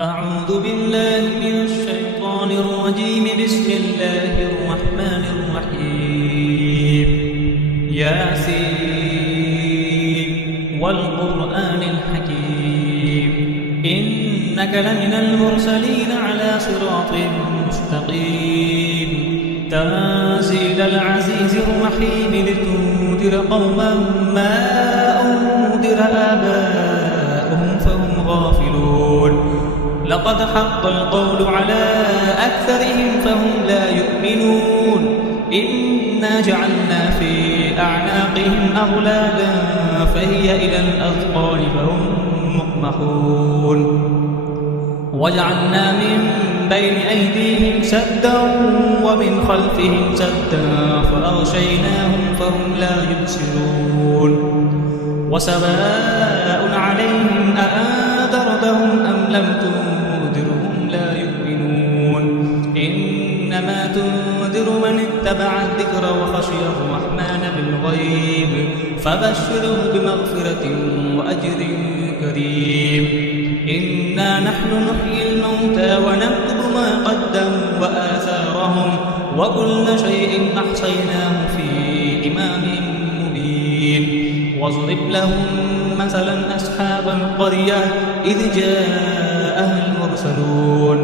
أعوذ بالله من الشيطان الرجيم. بسم الله الرحمن الرحيم. ياسين والقرآن الحكيم إنك لمن المرسلين على صراط مستقيم تنزيل العزيز الرحيم لتنذر قوما ما أنذر آباؤهم فهم غافلون. لقد حق القول على أكثرهم فهم لا يؤمنون. إنا جعلنا في أعناقهم أغلالا فهي إلى الأذقان فهم مقمحون. وجعلنا من بين أيديهم سدا ومن خلفهم سدا فأغشيناهم فهم لا يبصرون. وسواء عليهم أأنذرتهم أم لم تنذرهم لا يؤمنون. إنما تنذر من اتبع الذكر وخشي الرحمن بالغيب فبشره بمغفرة وأجر كريم. إنا نحن نحيي الموتى ونكتب ما قدموا وآثارهم وكل شيء أحصيناه في إمام مبين. واضرب لهم مثلا أصحاب القرية إذ جاءها المرسلون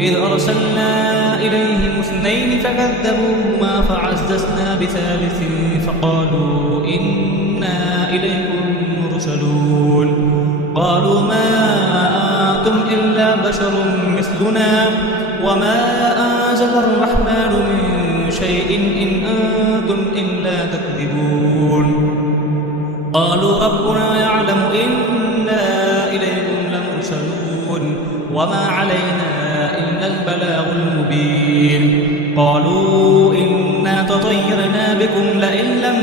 إذ أرسلنا إليهم اثنين فكذبوهما فعززنا بثالث فقالوا إنا إليكم مرسلون. قالوا ما أنتم إلا بشر مثلنا وما أنزل الرحمن من شيء إن أنتم إلا تكذبون. قالوا ربنا يعلم إنا إليكم لمرسلون وما علينا إلا البلاغ المبين. قالوا إنا تطيرنا بكم لئن لم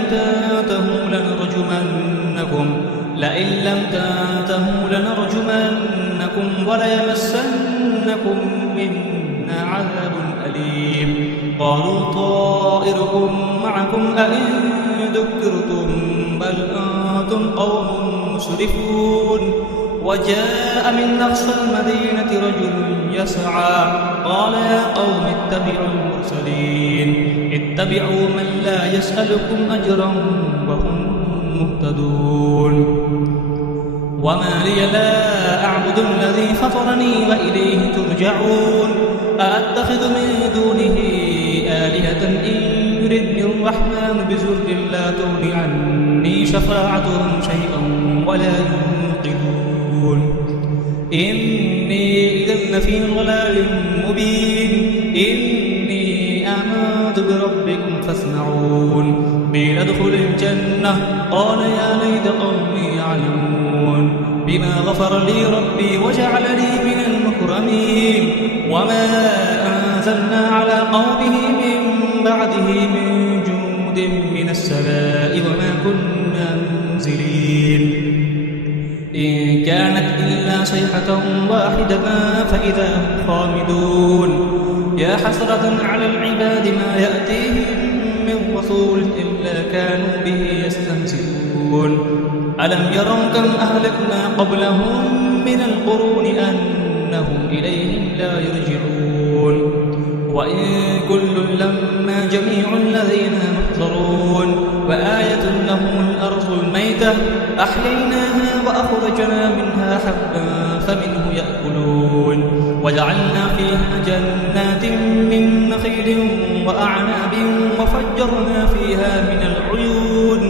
تنتهوا لنرجمنكم وليمسنكم منا عذاب أليم. قالوا طائركم معكم أئن ذكرتم بل أنتم قوم مسرفون. وجاء من أقصى المدينة رجل يسعى قال يا قوم اتبعوا المرسلين اتبعوا من لا يسألكم أجرا وهم مهتدون. وما لي لا أعبد الذي فطرني وإليه ترجعون. أأتخذ من دونه آلهة إن يردني الرحمن بضر لا تغن عني شفاعتهم شيئا ولا ينقذون. إني إذا لفي ضلال مبين. إني آمنت بربكم فاسمعون. قيل ادخل الجنة قال يا ليت قومي يعلمون بما غفر لي ربي وجعلني من المكرمين. وما أنزلنا على قومه من بعده من جند من السماء وما كنا منزلين. إن كانت إلا صيحة واحدة فإذا هم خامدون. يا حسرة على العباد ما يأتيهم من رسول إلا كانوا به يستهزئون. ألم يروا كم أهلكنا قبلهم من القرون أنهم إليهم لا يرجعون. وإن كل لما جميع الذين محضرون. وآية لهم الأرض الميتة أحييناها وأخرجنا منها حبا فمنه يأكلون. وجعلنا فيها جنات من نخيل وأعناب وفجرنا فيها من العيون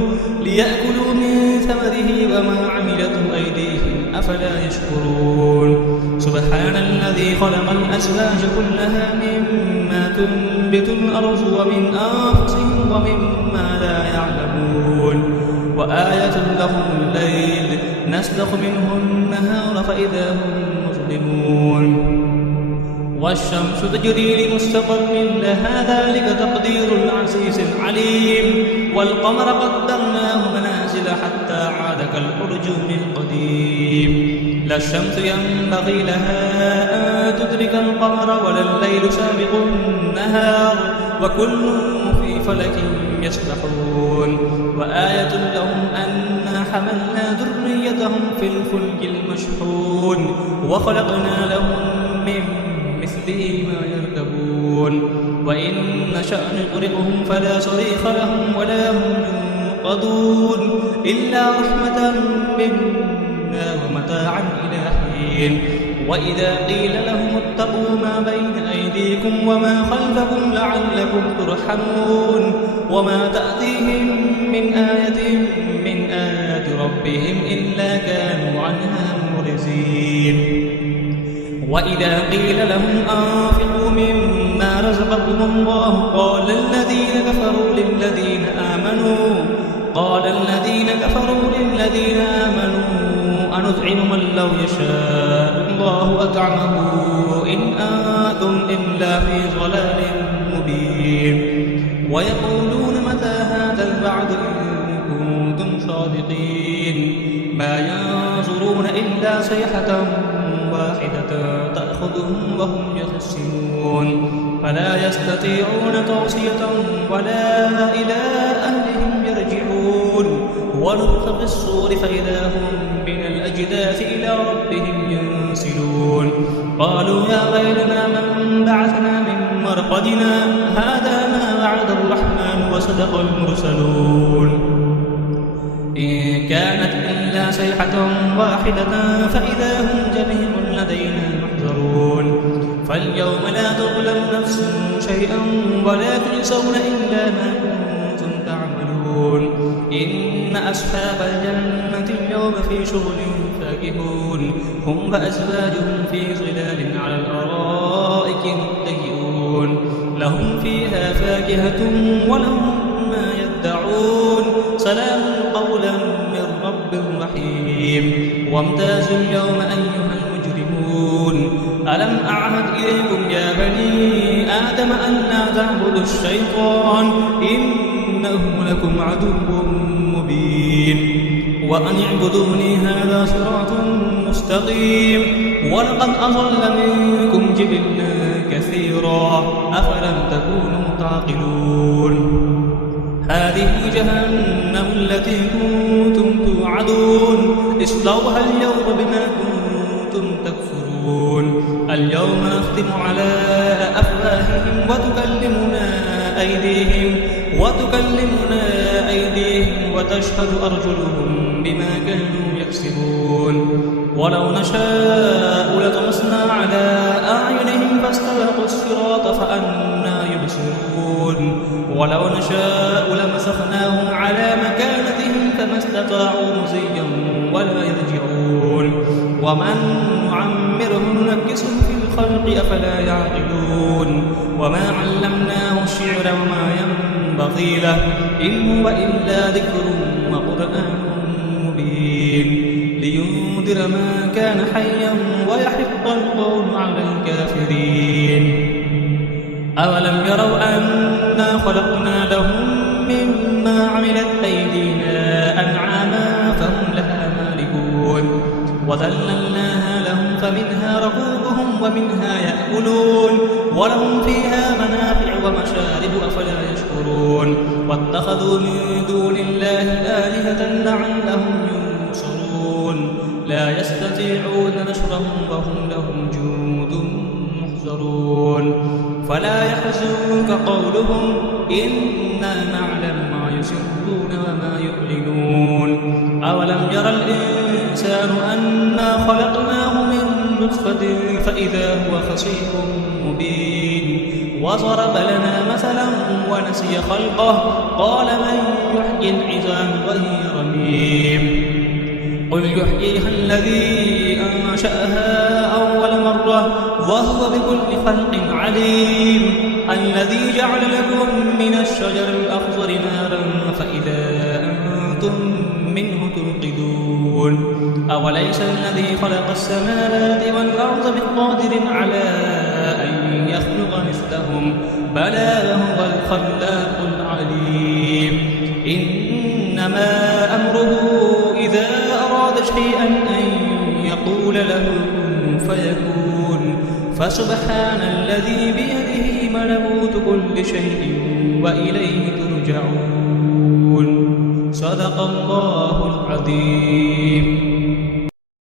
ليأكلوا من ثمره وما عملته أيديهم أفلا يشكرون. سبحان الذي خلق الأزواج كلها مما تنبت الأرض ومن أنفسهم ومما لا يعلمون. وآية لهم الليل نسلخ منه النهار فإذا هم مظلمون. والشمس تجري لمستقر لها ذلك تقدير العزيز العليم. والقمر قدرناه منازل حتى عاد كالأرجون القديم. لا الشمس ينبغي لها أن تدرك القمر ولا الليل سابق النهار وكل في فلك يسبحون. وآية لهم أنا حملنا ذريتهم في الفلك المشحون وخلقنا لهم تغرقهم فلا صريخ لهم ولا هم ينقذون إلا رحمة منا ومتاعا إلى حين. وإذا قيل لهم اتقوا ما بين أيديكم وما خلفكم لعلكم ترحمون وما تأتيهم من آية من آيات ربهم إلا كانوا عنها معرضين. وإذا قيل لهم أنفقوا مما رزقكم الله قال الذين كفروا للذين آمنوا أنطعم من لو يشاء الله أطعمه إن أنتم إلا في ضلال مبين. ويقولون متى هذا الوعد إن كنتم صادقين ما ينظرون إلا صيحة واحدة تأخذهم وهم يخسرون فلا يستطيعون توصية ولا إلى أهلهم يرجعون. ونفخ في الصور فإذا هم من الأجداث إلى ربهم ينسلون قالوا يا ويلنا من بعثنا من مرقدنا هذا ما وعد الرحمن وصدق المرسلون إن كانت إلا صيحة واحدة فإذا هم جميع لدينا محضرون. فاليوم لا تظلم نفس شيئا ولا تجزون إلا ما كنتم تعملون. إن أصحاب الجنة اليوم في شغل فاكهون هم وأزواجهم في ظلال على الأرائك متكئون لهم فيها فاكهة ولهم ما يدعون سلام قولا من رب رحيم. وامتازوا اليوم أيها المجرمون ألم أعهد إليكم يا بني آدم أن لا تعبدوا الشيطان إنه لكم عدو مبين. وأن اعبدوني هذا صراط مستقيم. ولقد أضل منكم جبلا كثيرا أفلم تكونوا تعقلون. هذه جهنم التي كنتم توعدون اصلوها اليوم بما كنتم تكفرون. اليوم نختم على أفواههم وتكلمنا أيديهم وتشهد أرجلهم بما كانوا يكسبون. ولو نشاء لطمسنا على أعينهم فاستبقوا الصراط فأنى يبصرون. ولو نشاء لمسخناهم على مكانتهم فما استطاعوا مزيا ولا يرجعون. ومن نعمره ننكسه في الخلق أفلا يعقلون. وما علمناه الشعر وما ينبغي له إن هو إلا ذكر وقرآن مبين لينذر ما كان حيا ويحق القول على الكافرين. أولم يروا أنا خلقنا لهم مما عملت أيدينا أنعاما فهم لها مالكون وذللناها لهم فمنها ركوبهم ومنها يأكلون ولهم فيها منافع ومشارب أفلا يشكرون. واتخذوا من دون الله آلهة لعلهم ينصرون لا يستطيعون نصرهم وهم لهم جند محضرون. فلا يحزنك قولهم إنا نعلم ما يسرون وما يعلنون. أولم يرى الإنسان أنا خلقناه من نطفة فإذا هو خصيم مبين. وضرب لنا مثلا ونسي خلقه قال من يحيي العظام وهي رميم. قل يحييها الذي أنشأها أول مرة وهو بكل خلق عليم. الذي جعل لكم من الشجر الأخضر نارا فإذا أنتم منه توقدون. أوليس الذي خلق السماوات والأرض بقادر على أن يخلق مثلهم بلى وهو الخلاق العليم. إنما أمره إذا أراد شيئا أن يقول له كن فيكون. فسبحان الذي بيده ملكوت كل شيء وإليه ترجعون. صدق الله العظيم.